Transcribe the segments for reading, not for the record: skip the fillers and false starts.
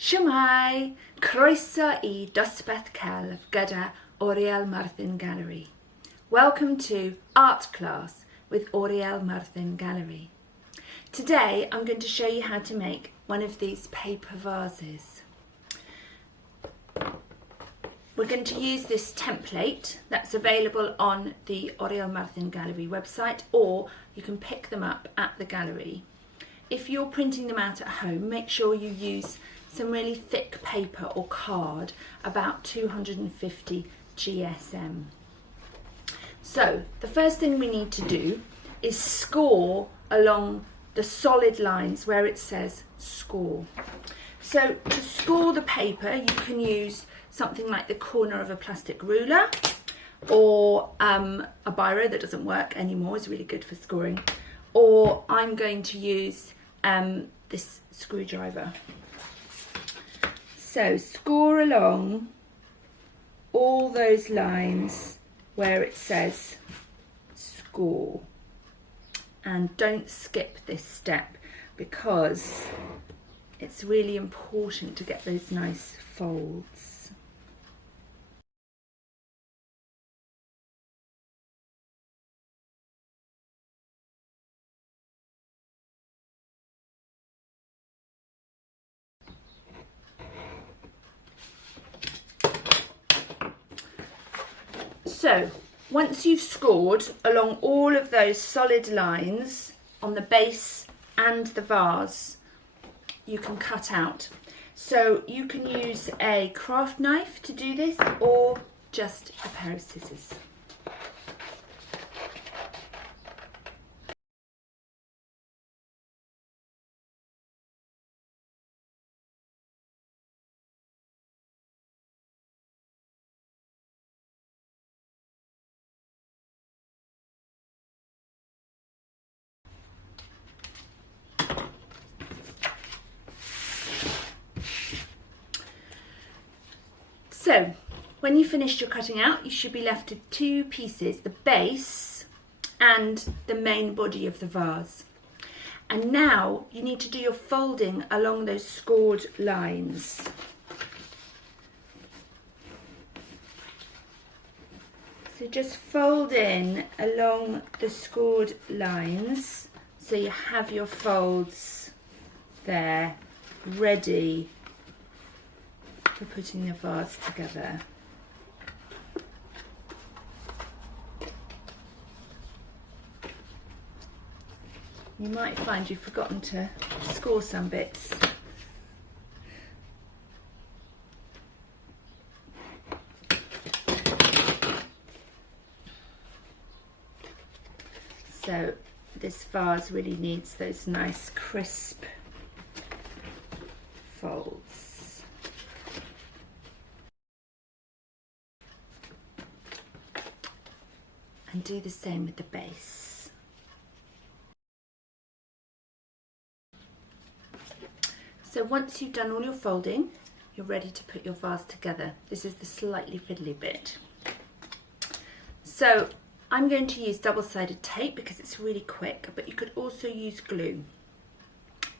Shwmai, croeso I dosbarth celf gyda Oriel Marthin Gallery. Welcome to Art Class with Oriel Marthin Gallery. Today I'm going to show you how to make one of these paper vases. We're going to use this template that's available on the Oriel Marthin Gallery website, or you can pick them up at the gallery. If you're printing them out at home, make sure you use some really thick paper or card, about 250 GSM. So the first thing we need to do is score along the solid lines where it says score. So to score the paper, you can use something like the corner of a plastic ruler, or a biro that doesn't work anymore, is really good for scoring, or I'm going to use this screwdriver. So score along all those lines where it says score, and don't skip this step because it's really important to get those nice folds. So once you've scored along all of those solid lines on the base and the vase, you can cut out. So you can use a craft knife to do this, or just a pair of scissors. So when you've finished your cutting out, you should be left with two pieces, the base and the main body of the vase. And now you need to do your folding along those scored lines. So just fold in along the scored lines so you have your folds there ready for putting the vase together. You might find you've forgotten to score some bits. So this vase really needs those nice crisp folds. And do the same with the base. So once you've done all your folding, you're ready to put your vase together. This is the slightly fiddly bit. So I'm going to use double-sided tape because it's really quick, but you could also use glue.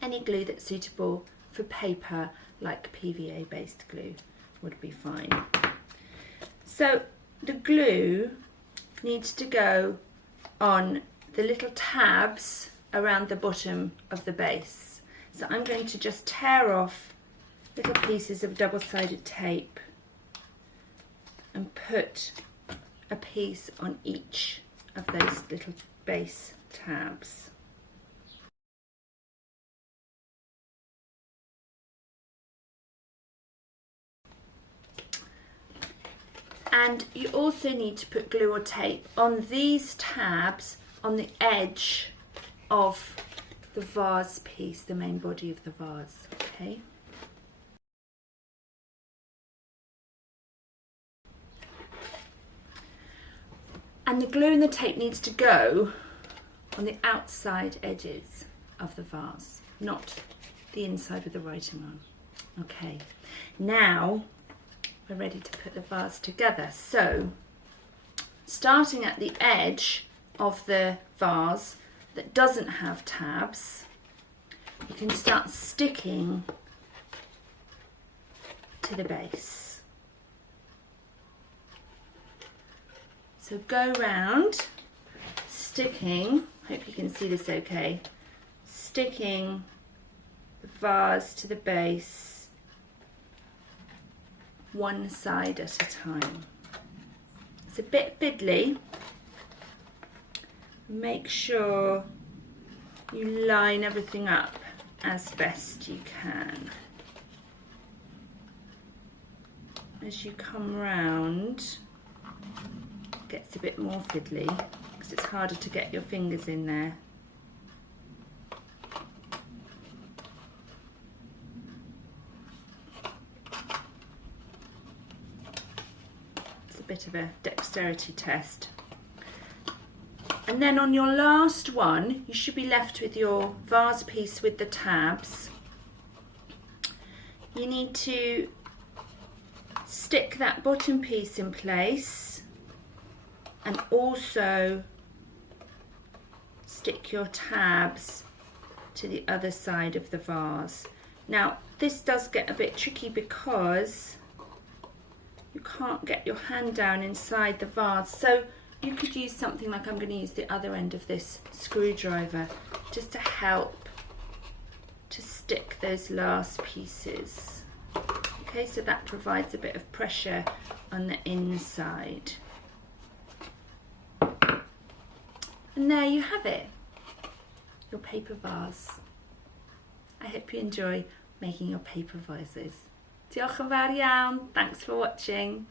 Any glue that's suitable for paper, like PVA-based glue, would be fine. So the glue needs to go on the little tabs around the bottom of the base. So I'm going to just tear off little pieces of double-sided tape and put a piece on each of those little base tabs. And you also need to put glue or tape on these tabs on the edge of the vase piece, the main body of the vase, okay? And the glue and the tape needs to go on the outside edges of the vase, not the inside with the writing on. Okay, now we're ready to put the vase together. So starting at the edge of the vase that doesn't have tabs, you can start sticking to the base. So go round, sticking, hope you can see this okay, sticking the vase to the base, one side at a time. It's a bit fiddly. Make sure you line everything up as best you can. As you come round, it gets a bit more fiddly because it's harder to get your fingers in there. It's a bit of a dexterity test. And then on your last one, you should be left with your vase piece with the tabs. You need to stick that bottom piece in place and also stick your tabs to the other side of the vase. Now, this does get a bit tricky because you can't get your hand down inside the vase. So you could use something like, I'm going to use the other end of this screwdriver just to help to stick those last pieces. Okay, so that provides a bit of pressure on the inside. And there you have it, your paper vase. I hope you enjoy making your paper vases. Diolch yn fawr iawn, thanks for watching.